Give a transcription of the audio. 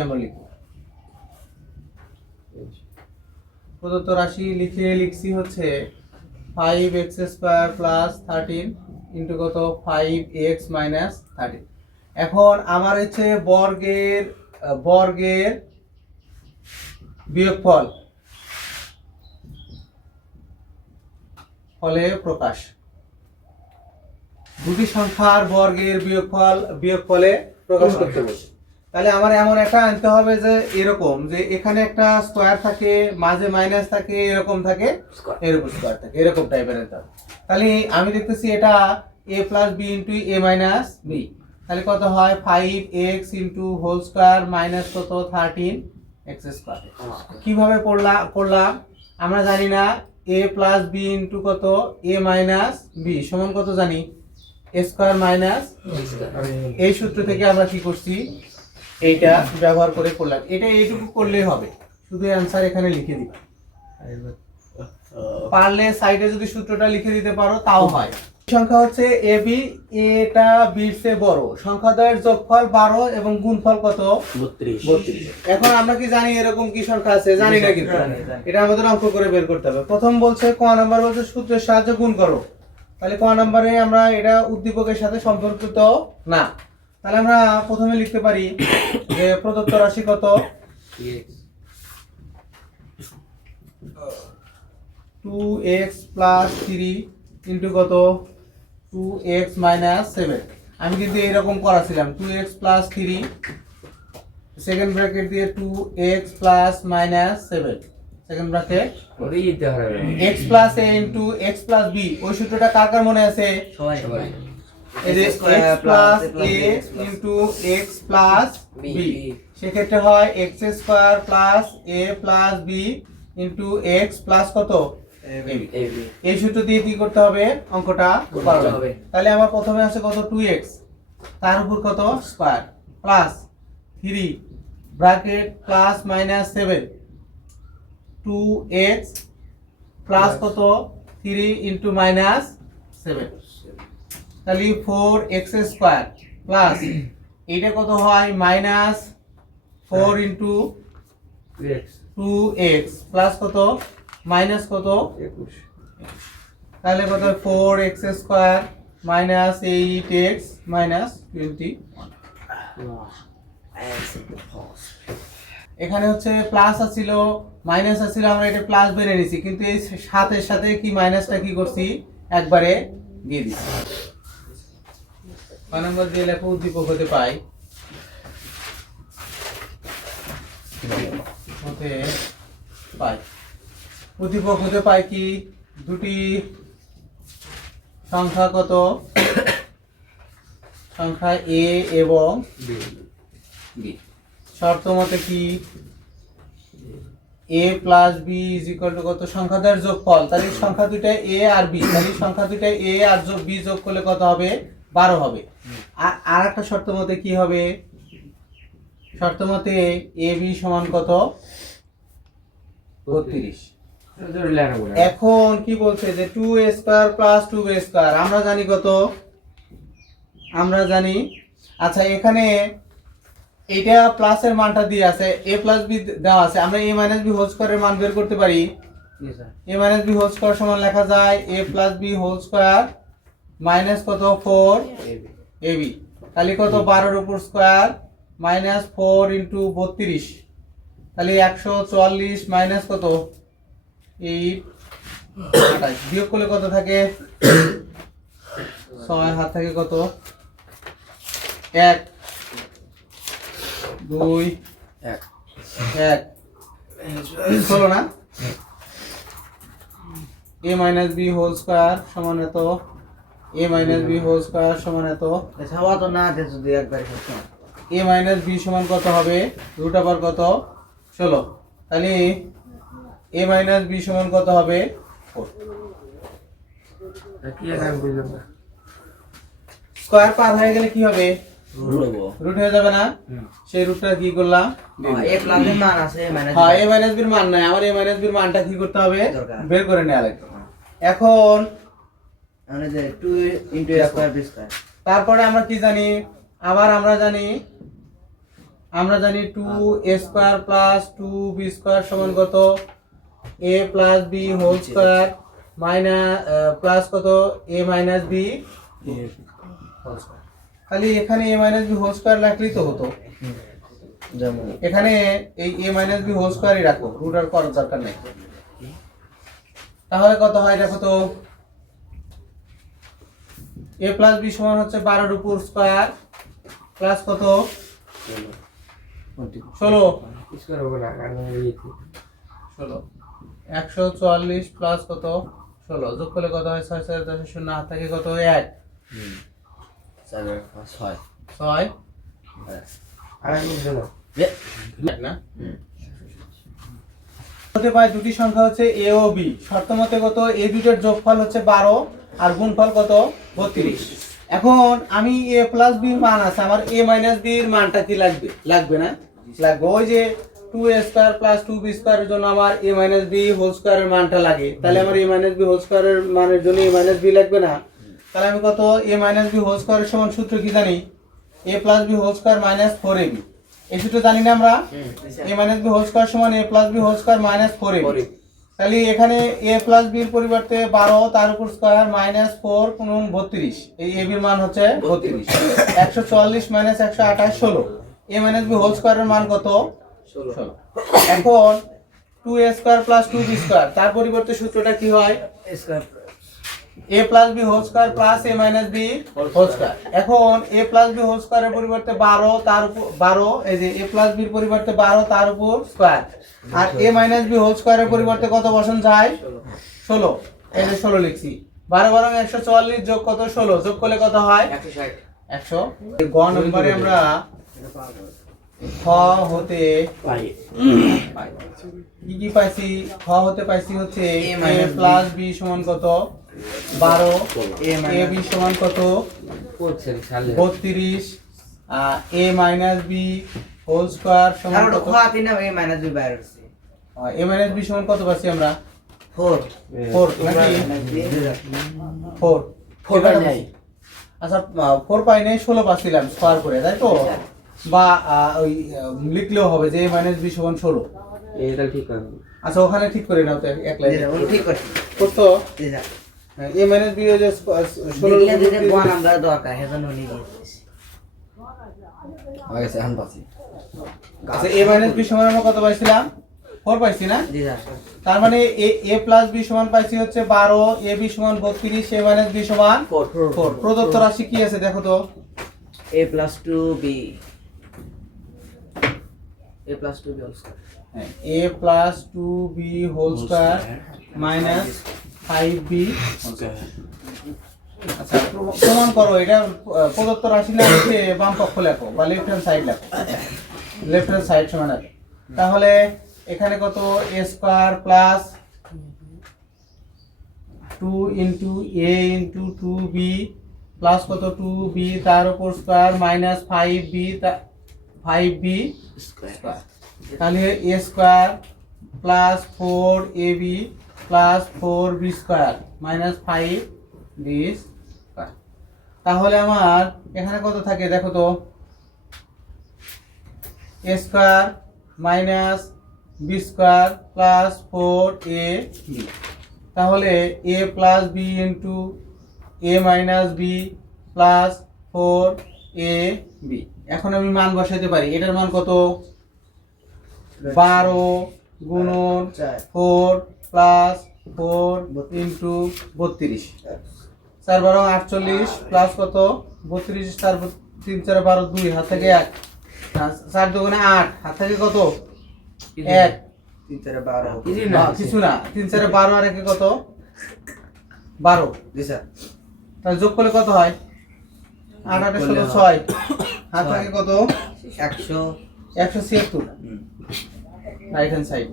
আমরা লিখব প্রদত্ত রাশি লিখছি হচ্ছে 5x স্কয়ার প্লাস 13 ইনটু কত 5x মাইনাস 13। এখন আমার হচ্ছে বর্গের বিয়োগফল ফলে প্রকাশ, দুটি সংখ্যার বর্গের বিয়োগফলে প্রকাশ করতে বলছে। তাহলে আমার এমন একটা আনতে হবে যে এরকম যে এখানে একটা স্কয়ার থাকে, মাঝে মাইনাস থাকে, এরকম থাকে, এরকম স্কয়ার থাকে, এরকম টাইপের আনতে হবে। তাহলে আমি দেখতেছি এটা a plus B into A minus B, তাহলে কত হয় 5x into whole square minus কত 13x স্কয়ার। কিভাবে করলাম আমরা জানি না, a প্লাস বি ইন্টু কত a মাইনাস বি সমান কত জানি a স্কয়ার মাইনাস। এই সূত্র থেকে আমরা কি করছি, এইটা ব্যবহার করে করলাম। এটা এইটুকু করলেই হবে, শুধু অ্যানসার এখানে লিখে দিবা। পারলে সাইডে যদি সূত্রটা লিখে দিতে পারো তাও হয়। সংখ্যা হচ্ছে এ বি, এটা বির চেয়ে বড়, সংখ্যাদ্বয়ের যোগফল 12 এবং গুণফল কত 32। এখন আমরা কি জানি এরকম কি সংখ্যা আছে? জানি না, কিন্তু এটা আমাদের অঙ্ক করে বের করতে হবে। প্রথম বলছে ক নাম্বার বলছে সূত্রের সাহায্যে গুণ করো, তাহলে ক নাম্বারে আমরা এটা উদ্দীপকের সাথে সম্পর্কিত না। তাহলে আমরা প্রথমে লিখতে পারি যে প্রদত্ত রাশি কত 2x প্লাস 3 ইন্টু কত 2x মাইনাস 7। আমি কিন্তু এইরকম করাছিলাম 2x প্লাস 3 সেকেন্ড ব্র্যাকেট দিয়ে 2x plus minus 7 second bracket x plus a into x plus b। ওই সূত্রটা কার কার মনে আছে? সবাই। এই যে x plus a into x plus b, সেক্ষেত্রে হয় x square plus a plus b into x plus কত ab। এই সূত্র দিয়ে কি করতে হবে? অঙ্কটা করা হবে। তাহলে আমার প্রথমে আছে কত 2x, তার উপর কত square plus 3 bracket plus minus 7 2x plus কত 3 ইন্টু মাইনাস 7, তাহলে 4x স্কয়ার প্লাস এইটা কত হয় মাইনাস 4 ইন্টু 2x প্লাস কত মাইনাস কত 21, তাহলে কত 4x square minus 8x minus 21। এখানে হচ্ছে প্লাস আছিল মাইনাস আছিল, আমরা এটা প্লাস বের নিছি, কিন্তু এই সাথে সাথে কি মাইনাসটা কি করছি একবারে দিয়ে দিছি। কয় নম্বর দিয়ে লেখো উদ্দীপক হতে পাই উদ্দীপক হতে পাই কি দুটি সংখ্যা কত সংখ্যা a এবং b, শর্ত মতে কি a plus b is equal to কত সংখ্যাদের যোগফল। তাহলে সংখ্যা দুইটা a আর b, তাহলে সংখ্যা দুইটা a আর b যোগ করলে কত হবে 12 হবে। আর একটা শর্ত মতে কি হবে, শর্ত মতে ab সমান কত 32। এখন কি বলছে যে 2a square plus 2b square আমরা জানি কত, আমরা জানি। আচ্ছা এখানে এটা প্লাসের মানটা দিয়ে আছে, a প্লাস b দেওয়া আছে, আমরা a মাইনাস b হোল স্কয়ারের মান বের করতে পারি। a minus b whole square সমান লেখা যায় a plus b whole square minus কত 4 ab, তাহলে কত 12 এর উপর স্কয়ার মাইনাস 4 ইন্টু 32, তাহলে 144 মাইনাস কত 8 28, বিয়োগ করলে কত থাকে 6 হাত থাকে কত 1 2 1 হলো না। a minus b whole square সমান এত, a minus b whole square সমান এত, ছাওয়া তো না আছে যদি একবার করতে। a মাইনাস b সমান কত হবে রুট ওভার কত 16, তাহলে a মাইনাস b সমান কত হবে 4। কি এখন বুঝলাম না, স্কয়ার পার হয়ে গেলে কি হবে রুট হয়ে যাবে না, সেই রুটটা কি করলাম a প্লাস এর মান আছে মাইনাস, হ্যাঁ a মাইনাস b এর মান নাই, আমার a মাইনাস b এর মানটা কি করতে হবে বের করে নেওয়া লাগবে। এখন মানে যে 2 into a square b square, তারপরে আমরা কি জানি, আবার আমরা জানি আমরা জানি 2a² প্লাস 2b² সমান কত a plus b whole square minus plus কত a minus b whole square. খালি এখানে a minus b whole square রাখলেই তো হতো, যেমন এখানে এই a মাইনাস b হোল স্কয়ারই রাখো, রুট আর করার দরকার নেই। তাহলে কত হয় দেখো তো, a প্লাস b সমান হচ্ছে 12 এর উপর স্কয়ার প্লাস কত 16 144 প্লাস কত 16 যোগ করলে কত হয় 6 6 10 0 হাত থেকে কত 1 6 6 না হতে পারে দুটি সংখ্যা হচ্ছে a ও b, শর্ত মতে কত a দুটোর যোগফল হচ্ছে 12 আর গুণফল কত 32। এখন আমি a প্লাস b এর মান আছে, আমার a মাইনাস b এর মানটা কি লাগবে? লাগবে না? লাগবে। ওই যে 2a² প্লাস 2b² এর জন্য আমার a মাইনাস b হোল স্কয়ারের মানটা লাগে, তাহলে আমার a মাইনাস b হোল স্কয়ারের মানের জন্য a মাইনাস b লাগবে না? তাহলে আমি কত a মাইনাস b হোল স্কয়ারের সমান সূত্র কি জানি? a plus b whole square minus 4ab। এই সূত্র জানি না আমরা? a minus b whole square সমান a plus b whole square minus 4ab। তাহলে এখানে a প্লাস b এর পরিবর্তে 12 তার উপর স্কয়ার মাইনাস 4 গুণ 32, এই a b এর মান হচ্ছে 32। 144 minus 128 16, a minus b whole স্কয়ারের মান কত 16। এখন 2a² প্লাস 2b² তার পরিবর্তে সূত্রটা কি হয়? Square a plus b whole square plus a minus b whole square. এখন a প্লাস b হোল স্কয়ারের পরিবর্তে 12 তার উপর 12, এই যে a প্লাস b এর পরিবর্তে 12 তার উপর স্কয়ার, আর a মাইনাস b হোল স্কয়ারের পরিবর্তে কত বসান যায় 16, এই যে 16 লিখছি। 12 12 144 যোগ কত 16 যোগ করলে কত হয় 100। গ নম্বরে আমরা খ হতে কি কি পাইছি? খ হতে পাইছি হচ্ছে a প্লাস b সমান কত 12, a b সমান কত 32, a minus b whole square সমান কত? খাওয়াতে না a মাইনাস b বাইরে হচ্ছে a মাইনাস b সমান কত পাচ্ছি আমরা? 4 4 নাকি 4 4 নাই। আচ্ছা 4 পাই নাই 16 পাচ্ছিলাম স্কয়ার করে, তাই তো? বা ওই লিখলেও হবে যে a মাইনাস b সমান 16। এটা ঠিক আছে। আচ্ছা ওখানে ঠিক করে নাও তো এক লাইনে ঠিক আছে করতো। a মাইনাস b এর যে 16 দিলে দিলে বল আমরা দরকার হেজন হলি দিয়েছি আগে সান পাচ্ছি। আচ্ছা a মাইনাস b সমান আমরা কত পাইছিলাম? 4 পাইছি না? জি স্যার তার মানে a প্লাস b সমান পাইছি হচ্ছে 12, a b সমান 32, a মাইনাস b সমান 4। প্রদত্ত রাশি কি আছে দেখো তো? a plus 2b whole square a plus 2b whole square minus 5b whole square. আচ্ছা প্রমাণ করো, এটা প্রদত্ত রাশি না হচ্ছে বাম পক্ষ লেখো বা লেফট হ্যান্ড সাইড লেখো, লেফট হ্যান্ড সাইড সমান আছে। তাহলে এখানে কত a square plus 2 into a into 2b plus কত 2b তার উপর স্কয়ার মাইনাস 5b স্কয়ার। তাহলে a square plus 4ab plus 4b square minus 5b square. তাহলে আমার এখানে কত থাকে দেখো তো? a square minus b square plus 4ab। তাহলে a plus b into a minus b plus 4ab। এখন আমি মান বসাইতে পারি, এটার মান কত? 12 গুণন 4 প্লাস 4 ইন্টু 32, 4 12 48 প্লাস কত 32, 4 3 4 12 2 হাত থেকে 1, 4 দুগুণে 8 হাত থেকে কত 1, 3 4 12 কিছু না 3 4 12 আর 1 কত 12। জি স্যার তাহলে যোগ করলে কত হয়? 8 8 16 6 হাত থেকে কত 100 176 রাইট হ্যান্ড সাইড।